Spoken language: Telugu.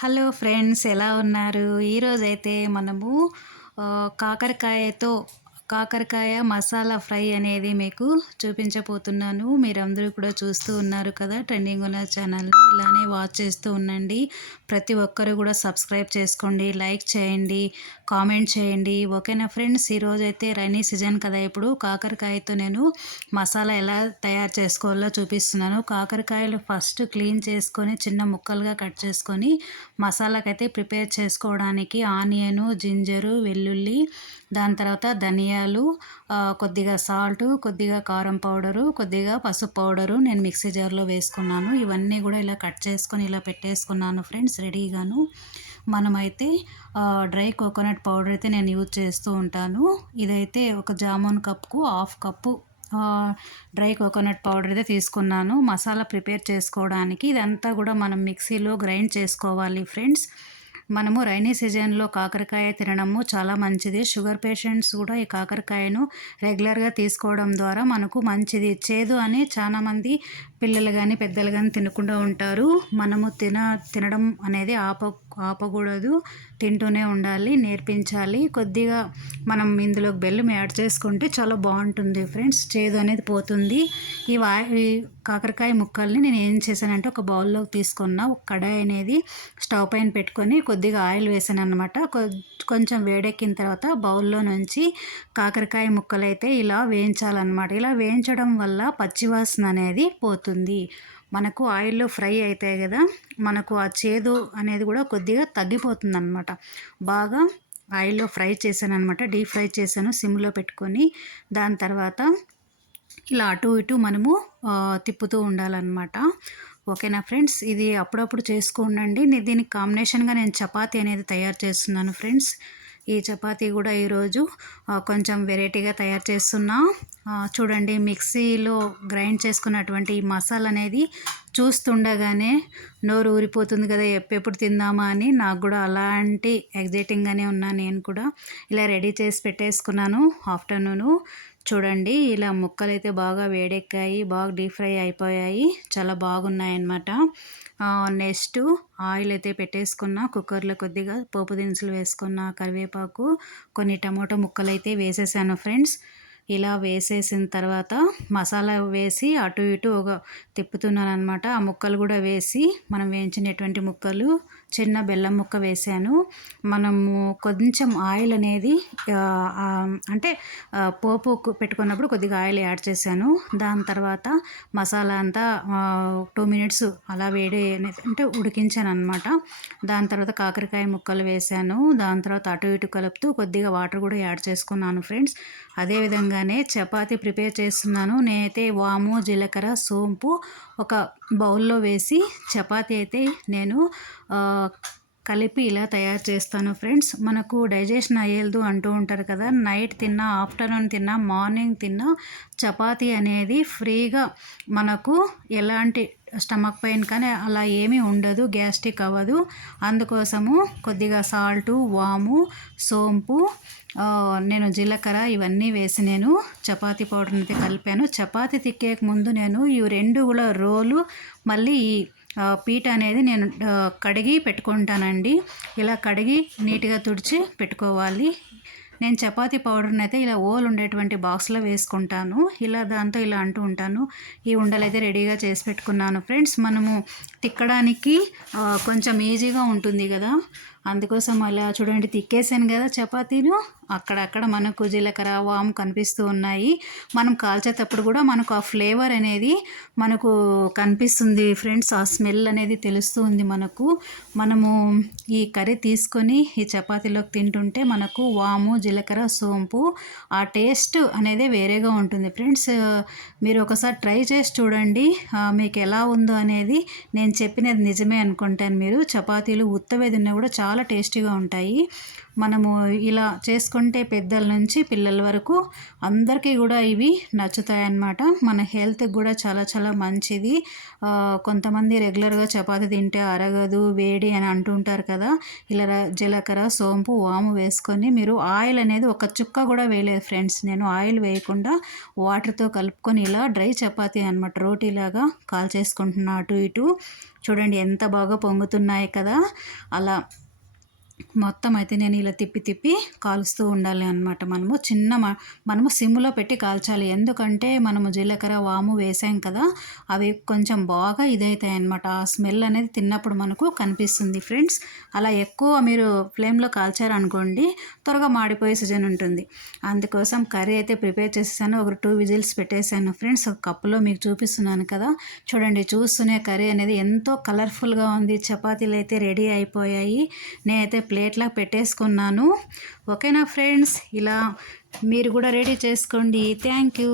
హలో ఫ్రెండ్స్, ఎలా ఉన్నారు? ఈరోజైతే మనము కాకరకాయతో కాకరకాయ మసాలా ఫ్రై అనేది మీకు చూపించబోతున్నాను. మీరందరూ కూడా చూస్తూ ఉన్నారు కదా, ట్రెండింగ్ ఉన్న ఛానల్ని ఇలానే వాచ్ చేస్తూ ఉండండి. ప్రతి ఒక్కరు కూడా సబ్స్క్రైబ్ చేసుకోండి, లైక్ చేయండి, కామెంట్ చేయండి. ఓకేనా ఫ్రెండ్స్? ఈరోజైతే రైనీ సీజన్ కదా, ఇప్పుడు కాకరకాయతో నేను మసాలా ఎలా తయారు చేసుకోవాలో చూపిస్తున్నాను. కాకరకాయలు ఫస్ట్ క్లీన్ చేసుకొని చిన్న ముక్కలుగా కట్ చేసుకొని మసాలాకైతే ప్రిపేర్ చేసుకోవడానికి ఆనియను, జింజరు, వెల్లుల్లి, దాని తర్వాత ధనియాలు, కొద్దిగా సాల్టు, కొద్దిగా కారం పౌడరు, కొద్దిగా పసుపు పౌడరు నేను మిక్సీ జార్లో వేసుకున్నాను. ఇవన్నీ కూడా ఇలా కట్ చేసుకొని ఇలా పెట్టేసుకున్నాను ఫ్రెండ్స్ రెడీగాను. మనమైతే డ్రై కోకోనట్ పౌడర్ అయితే నేను యూజ్ చేస్తూ ఉంటాను. ఇదైతే ఒక జామున్ కప్కు half cup dry coconut powder అయితే తీసుకున్నాను మసాలా ప్రిపేర్ చేసుకోవడానికి. ఇదంతా కూడా మనం మిక్సీలో గ్రైండ్ చేసుకోవాలి ఫ్రెండ్స్. మనము రైనీ సీజన్లో కాకరకాయ తినడము చాలా మంచిది. షుగర్ పేషెంట్స్ కూడా ఈ కాకరకాయను రెగ్యులర్గా తీసుకోవడం ద్వారా మనకు మంచిది. చేదు అని చాలామంది పిల్లలు కానీ పెద్దలు కానీ తినకుండా ఉంటారు. మనము తినడం అనేది ఆపకూడదు, తింటూనే ఉండాలి, నేర్పించాలి. కొద్దిగా మనం ఇందులోకి బెల్లం యాడ్ చేసుకుంటే చాలా బాగుంటుంది ఫ్రెండ్స్, చేదు అనేది పోతుంది. ఈ కాకరకాయ ముక్కల్ని నేను ఏం చేశానంటే ఒక బౌల్లోకి తీసుకున్న, ఒక కడాయి అనేది స్టవ్ పైన పెట్టుకొని కొద్దిగా ఆయిల్ వేసాను అనమాట. కొంచెం వేడెక్కిన తర్వాత బౌల్లో నుంచి కాకరకాయ ముక్కలు అయితే ఇలా వేయించాలన్నమాట. ఇలా వేయించడం వల్ల పచ్చివాసన అనేది పోతుంది. మనకు ఆయిల్లో ఫ్రై అవుతాయి కదా, మనకు ఆ చేదు అనేది కూడా కొద్దిగా తగ్గిపోతుంది అనమాట. బాగా ఆయిల్లో ఫ్రై చేశాను అనమాట, డీప్ ఫ్రై చేశాను సిమ్లో పెట్టుకొని. దాని తర్వాత ఇలా అటు ఇటు మనము తిప్పుతూ ఉండాలన్నమాట. ఓకేనా ఫ్రెండ్స్? ఇది అప్పుడప్పుడు చేసుకోండి. దీనికి కాంబినేషన్గా నేను చపాతీ అనేది తయారు చేస్తున్నాను ఫ్రెండ్స్. ఈ చపాతీ కూడా ఈరోజు కొంచెం వెరైటీగా తయారు చేస్తున్నా. చూడండి, మిక్సీలో గ్రైండ్ చేసుకున్నటువంటి ఈ మసాలా అనేది చూస్తుండగానే నోరు ఊరిపోతుంది కదా, ఎప్పుడు తిందామా అని. నాకు కూడా అలాంటి ఎగ్జైటింగ్గానే ఉన్నా. నేను కూడా ఇలా రెడీ చేసి పెట్టేసుకున్నాను ఆఫ్టర్నూను. చూడండి, ఇలా ముక్కలు అయితే బాగా వేడెక్కాయి, బాగా డీప్ ఫ్రై అయిపోయాయి, చాలా బాగున్నాయి అన్నమాట. నెక్స్ట్ ఆయిల్ అయితే పెట్టేసుకున్న, కుక్కర్లో కొద్దిగా పోపు దినుసులు వేసుకున్న, కరివేపాకు, కొన్ని టమాటో ముక్కలు అయితే వేసేసాను ఫ్రెండ్స్. ఇలా వేసేసిన తర్వాత మసాలా వేసి అటు ఇటు తిప్పుతున్నాను అనమాట. ఆ ముక్కలు కూడా వేసి, మనం వేయించినటువంటి ముక్కలు, చిన్న బెల్లం ముక్క వేసాను. మనము కొంచెం ఆయిల్ అనేది అంటే పోపు పెట్టుకున్నప్పుడు కొద్దిగా ఆయిల్ యాడ్ చేశాను. దాని తర్వాత మసాలా అంతా 2 మినిట్స్ అలా అంటే ఉడికించాను అనమాట. దాని తర్వాత కాకరకాయ ముక్కలు వేసాను. దాని తర్వాత అటు ఇటు కలుపుతూ కొద్దిగా వాటర్ కూడా యాడ్ చేసుకున్నాను ఫ్రెండ్స్. అదేవిధంగానే చపాతీ ప్రిపేర్ చేస్తున్నాను. నేనైతే వాము, జీలకర్ర, సోంపు ఒక బౌల్లో వేసి చపాతీ అయితే నేను కలిపి ఇలా తయారు చేస్తాను ఫ్రెండ్స్. మనకు డైజెషన్ అయ్యేదు అంటూ ఉంటారు కదా, నైట్ తిన్నా, ఆఫ్టర్నూన్ తిన్నా, మార్నింగ్ తిన్నా చపాతీ అనేది ఫ్రీగా మనకు ఎలాంటి స్టమక్ పెయిన్ కానీ అలా ఏమీ ఉండదు, గ్యాస్ట్రిక్ అవ్వదు. అందుకోసము కొద్దిగా సాల్టు, వాము, సోంపు, నేను జీలకర్ర ఇవన్నీ వేసి నేను చపాతీ పౌడర్ని అయితే కలిపాను. చపాతీ తిక్కేక ముందు నేను ఈ 2 కూడా రోలు మళ్ళీ ఈ పీట అనేది నేను కడిగి పెట్టుకుంటానండి. ఇలా కడిగి నీట్గా తుడిచి పెట్టుకోవాలి. నేను చపాతీ పౌడర్ని అయితే ఇలా ఓల్ ఉండేటువంటి బాక్స్లో వేసుకుంటాను. ఇలా దాంతో ఇలా అంటూ ఉంటాను. ఈ ఉండలు అయితే రెడీగా చేసి పెట్టుకున్నాను ఫ్రెండ్స్. మనము తిక్కడానికి కొంచెం ఈజీగా ఉంటుంది కదా, అందుకోసం అలా చూడండి తిక్కేసాను కదా చపాతీను. అక్కడక్కడ మనకు జీలకర్ర, వాము కనిపిస్తూ ఉన్నాయి. మనం కాల్చేటప్పుడు కూడా మనకు ఆ ఫ్లేవర్ అనేది మనకు కనిపిస్తుంది ఫ్రెండ్స్. ఆ స్మెల్ అనేది తెలుస్తూ ఉంది మనకు. మనము ఈ కర్రీ తీసుకొని ఈ చపాతీలోకి తింటుంటే మనకు వాము, జీలకర్ర, సోంపు ఆ టేస్ట్ అనేది వేరేగా ఉంటుంది ఫ్రెండ్స్. మీరు ఒకసారి ట్రై చేసి చూడండి, మీకు ఎలా ఉందో అనేది. నేను చెప్పినది నిజమే అనుకుంటాను. మీరు చపాతీలు ఉత్తవేది ఉన్నా కూడా చాలా టేస్టీగా ఉంటాయి. మనము ఇలా చేసుకున్న చూసుకుంటే పెద్దల నుంచి పిల్లల వరకు అందరికీ కూడా ఇవి నచ్చుతాయన్నమాట. మన హెల్త్కి కూడా చాలా చాలా మంచిది. కొంతమంది రెగ్యులర్గా చపాతీ తింటే అరగదు, వేడి అని అంటుంటారు కదా. ఇలా జీలకర్ర, సోంపు, వాము వేసుకొని మీరు ఆయిల్ అనేది ఒక చుక్క కూడా వేయలేదు ఫ్రెండ్స్. నేను ఆయిల్ వేయకుండా వాటర్తో కలుపుకొని ఇలా డ్రై చపాతీ అనమాట రోటీలాగా కాల్చేసుకుంటున్నా అటు ఇటు. చూడండి ఎంత బాగా పొంగుతున్నాయి కదా. అలా మొత్తం అయితే నేను ఇలా తిప్పి తిప్పి కాలుస్తూ ఉండాలి అనమాట. మనము సిమ్లో పెట్టి కాల్చాలి. ఎందుకంటే మనము జీలకర్ర, వాము వేసాం కదా, అవి కొంచెం బాగా ఇదవుతాయి అనమాట. ఆ స్మెల్ అనేది తిన్నప్పుడు మనకు కనిపిస్తుంది ఫ్రెండ్స్. అలా ఎక్కువ మీరు ఫ్లేమ్లో కాల్చారనుకోండి త్వరగా మాడిపోయే సీజన్ ఉంటుంది. అందుకోసం కర్రీ అయితే ప్రిపేర్ చేసేసాను. ఒక 2 విజిల్స్ పెట్టేశాను ఫ్రెండ్స్. ఒక కప్పులో మీకు చూపిస్తున్నాను కదా. చూడండి, చూస్తూనే కర్రీ అనేది ఎంతో కలర్ఫుల్గా ఉంది. చపాతీలు అయితే రెడీ అయిపోయాయి. నేనైతే ప్లేట్లా పెట్టేసుకున్నాను. ఓకేనా ఫ్రెండ్స్, ఇలా మీరు కూడా రెడీ చేసుకోండి. Thank you.